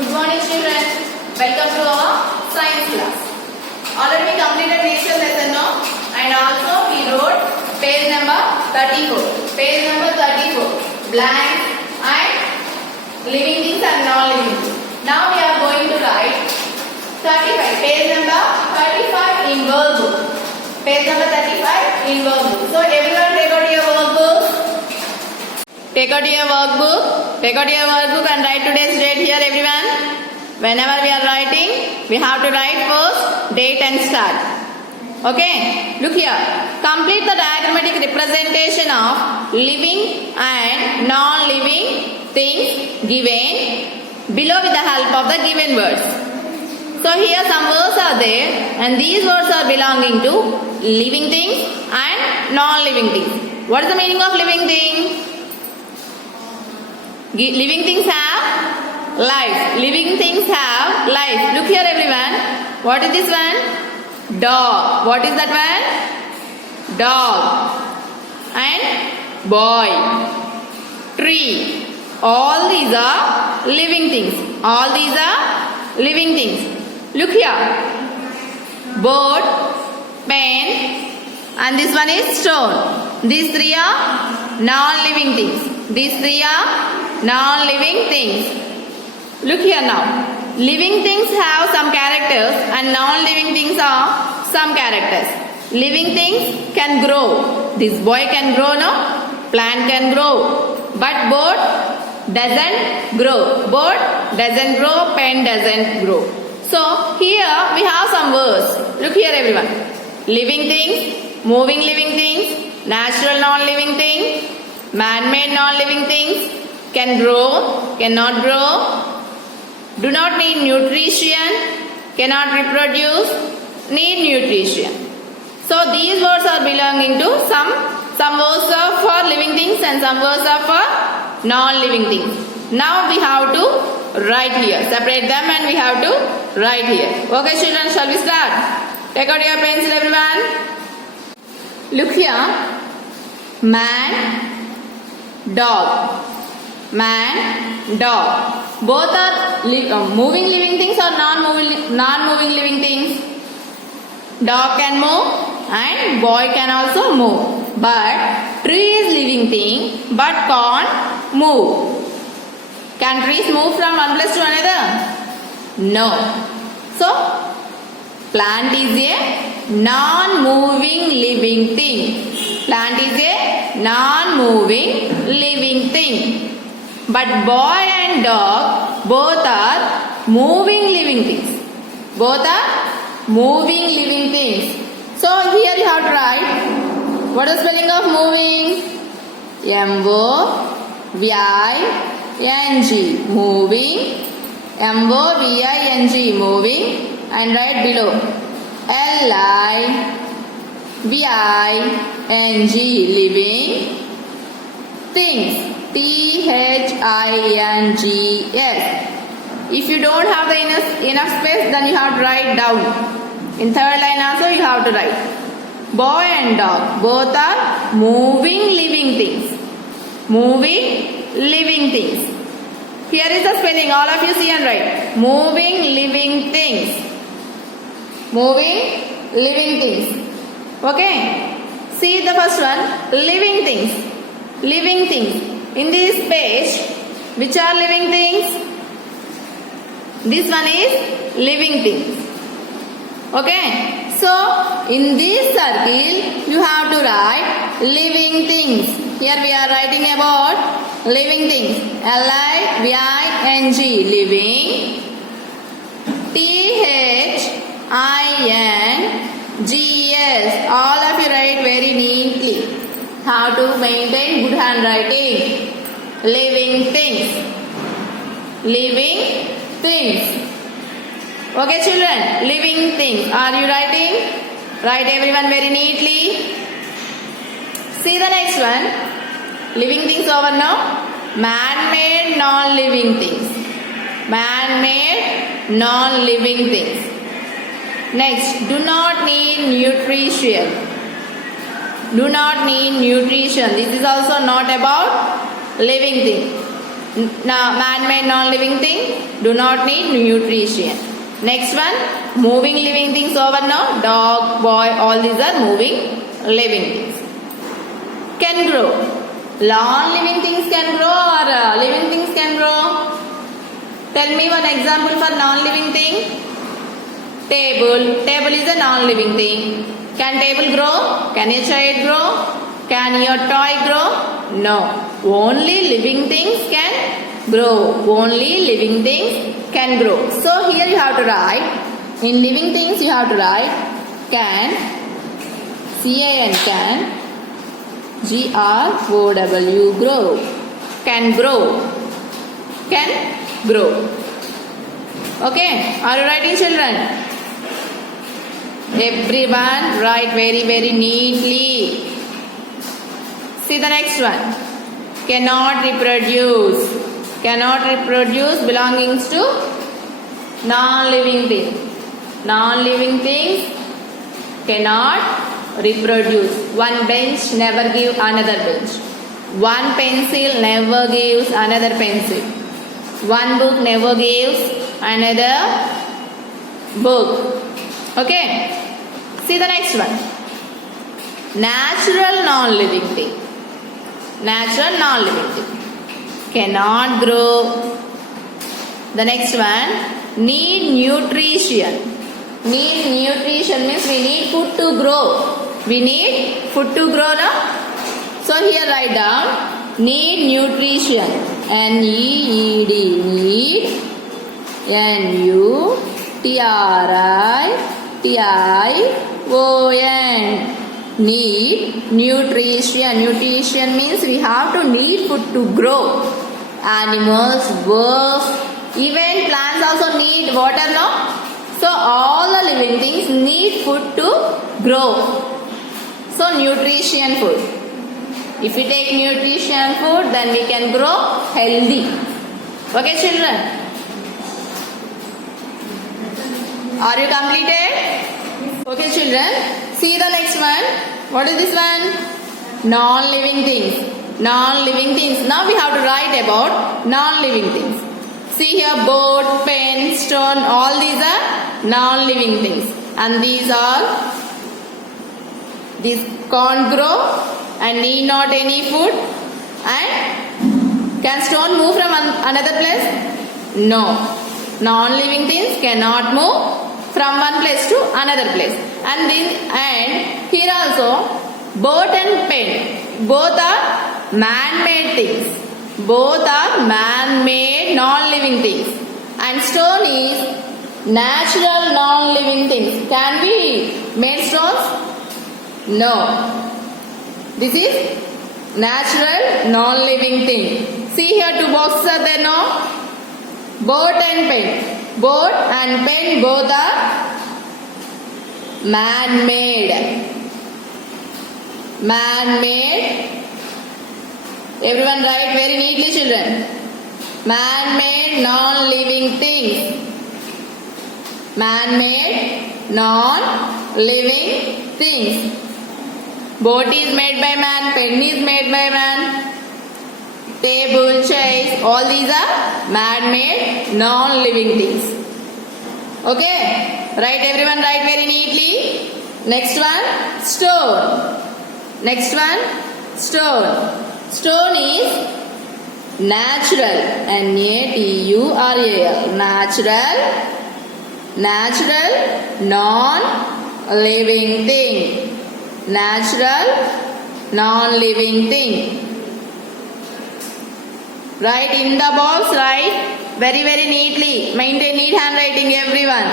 Good morning children. Welcome to our science class. Already we completed nature lesson now and also we wrote page number 34. Page number 34. Blank and living things and non-living things. Now we are going to write 35. Page number 35 in workbook. Page number 35 in workbook. So everyone take out your workbook. Take out your workbook. Take out your workbook and write today's date here everyone. Whenever we are writing, we have to write first date and start. Okay, look here. Complete the diagrammatic representation of living and non-living things given below with the help of the given words. So here some words are there and these words are belonging to living things and non-living things. What is the meaning of living thing? Living things have life. Living things have life. Look here everyone. What is this one? Dog. What is that one? Dog. And boy. Tree. All these are living things. All these are living things. Look here. Board, pen, and this one is stone. These three are non-living things. These three are non-living things. Look here now. Living things have some characters and non-living things are some characters. Living things can grow. This boy can grow, no? Plant can grow. But board doesn't grow. Board doesn't grow. Pen doesn't grow. So here we have some words. Look here everyone. Living things, moving living things, natural non-living things, man-made non-living things, can grow, cannot grow, do not need nutrition, cannot reproduce, need nutrition. So these words are belonging to some words are for living things and some words are for non-living things. Now we have to write here. Separate them and we have to write here. Okay children, shall we start? Take out your pencil everyone. Look here. Man, dog. Man, dog. Both are moving living things or non-moving living things. Dog can move and boy can also move. But tree is living thing but can't move. Can trees move from one place to another? No. So, plant is a non-moving living thing. Plant is a non-moving living thing. But boy and dog both are moving living things. Both are moving living things. So here you have to write. What is the spelling of moving? M-O-V-I-N-G. Moving. M-O-V-I-N-G. Moving. And write below. L-I-V-I-N-G. Living things. T-H-I-N-G-S. If you don't have the enough space, then you have to write down. In third line also you have to write. Boy and dog both are moving living things. Moving living things. Here is the spelling. All of you see and write. Moving living things. Moving living things. Okay. See the first one. Living things. Living things. In this page, which are living things? This one is living things. Okay. So, in this circle, you have to write living things. Here we are writing about living things. L-I-V-I-N-G. Living. T-H-I-N-G-S. All of you write very neatly. How to maintain good handwriting. Living things. Living things. Okay children, living things. Are you writing? Write everyone very neatly. See the next one. Living things over now. Man-made non-living things. Man-made non-living things. Next, do not need nutrition. Do not need nutrition. This is also not about living thing. Man-made non-living thing do not need nutrition. Next one, moving living things over now. Dog, boy, all these are moving living things. Can grow. Non-living things can grow or living things can grow? Tell me one example for non-living thing. Table. Table is a non-living thing. Can table grow? Can a child grow? Can your toy grow? No. Only living things can grow. Only living things can grow. So here you have to write. In living things you have to write can, C-A-N, can, G-R-O-W, grow. Can grow. Can grow. Okay. Are you writing, children? Everyone write very neatly. See the next one. Cannot reproduce. Cannot reproduce belongings to non-living things. Non-living things cannot reproduce. One bench never gives another bench. One pencil never gives another pencil. One book never gives another book. Okay. See the next one. Natural non-living thing. Natural non-living thing. Cannot grow. The next one. Need nutrition. Need nutrition means we need food to grow. We need food to grow now. So here write down. Need nutrition. N-E-E-D. Need. N-U-T-R-I-T-I-O-N. Need nutrition. Nutrition means we have to need food to grow. Animals, birds, even plants also need water, no? So all the living things need food to grow. So nutrition food. If we take nutrition food, then we can grow healthy. Okay, children? Are you completed? Okay, children. See the next one. What is this one? Non-living things. Non-living things. Now we have to write about non-living things. See here, boat, pen, stone, all these are non-living things. And these can't grow and need not any food. And can stone move from another place? No. Non-living things cannot move from one place to another place. And here also, boat and pen, both are man-made things. Both are man-made non-living things. And stone is natural non-living things. Can we make stones? No. This is natural non-living thing. See here, two boxes are there, no? Boat and pen. Boat and pen both are man-made. Man-made. Everyone write very neatly, children. Man-made non-living things. Man-made non-living things. Boat is made by man. Pen is made by man. Table, chairs, all these are man-made non-living things. Okay? Write, everyone write very neatly. Next one, stone. Next one, stone. Stone is natural. N-A-T-U-R-A-L. Natural non-living thing. Natural non-living thing. Write in the box, write very neatly. Maintain neat handwriting, everyone.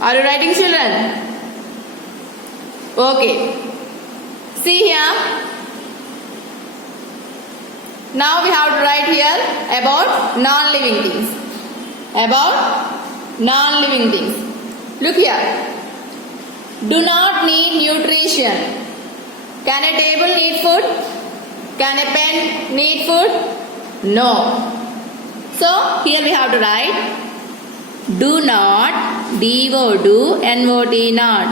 Are you writing, children? Okay. See here. Now we have to write here about non-living things. About non-living things. Look here. Do not need nutrition. Can a table need food? Can a pen need food? No. So here we have to write do not, D-O-Do, N-O-T, not.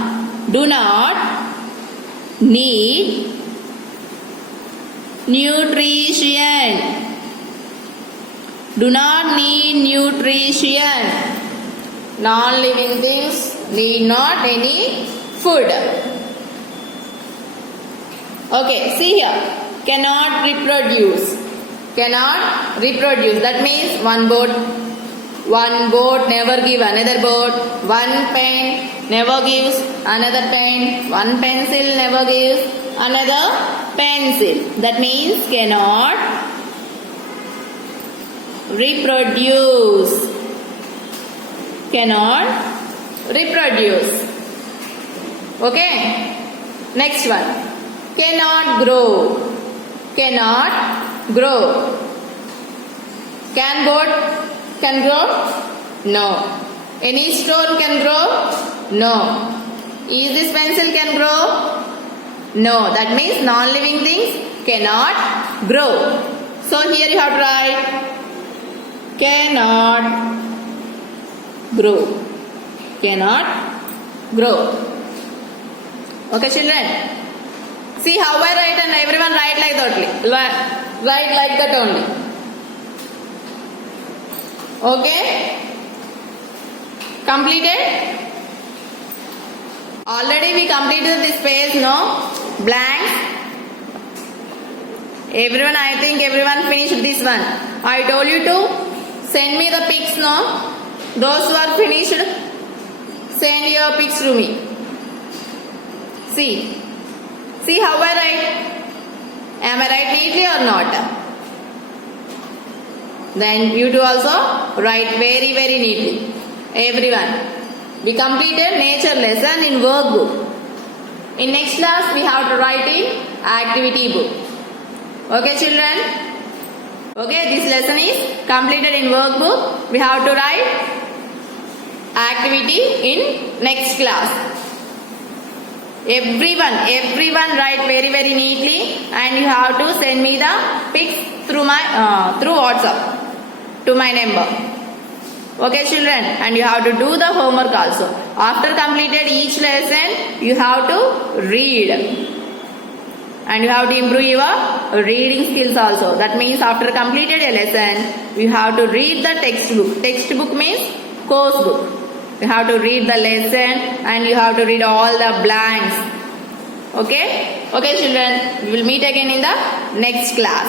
Do not need nutrition. Do not need nutrition. Non-living things need not any food. Okay, see here. Cannot reproduce. Cannot reproduce. That means one boat never give another boat. One pen never gives another pen. One pencil never gives another pencil. That means cannot reproduce. Cannot reproduce. Okay. Next one. Cannot grow. Cannot grow. Can boat can grow? No. Any stone can grow? No. Is this pencil can grow? No. That means non-living things cannot grow. So here you have to write cannot grow. Cannot grow. Okay, children. See how I write and everyone write like that only. Write like that only. Okay? Completed? Already we completed this page, no? Blanks. Everyone, I think everyone finished this one. I told you to send me the pics, no? Those who are finished, send your pics to me. See. See how I write? Am I right neatly or not? Then you two also write very neatly. Everyone. We completed nature lesson in workbook. In next class we have to write in activity book. Okay, children? Okay, this lesson is completed in workbook. We have to write activity in next class. Everyone write very neatly, and you have to send me the pics through my through WhatsApp to my number. Okay, children, and you have to do the homework also. After completed each lesson, you have to read, and you have to improve your reading skills also. That means after completed a lesson, you have to read the textbook. Textbook means course book. You have to read the lesson and you have to read all the blanks. Okay? Okay, children. We will meet again in the next class.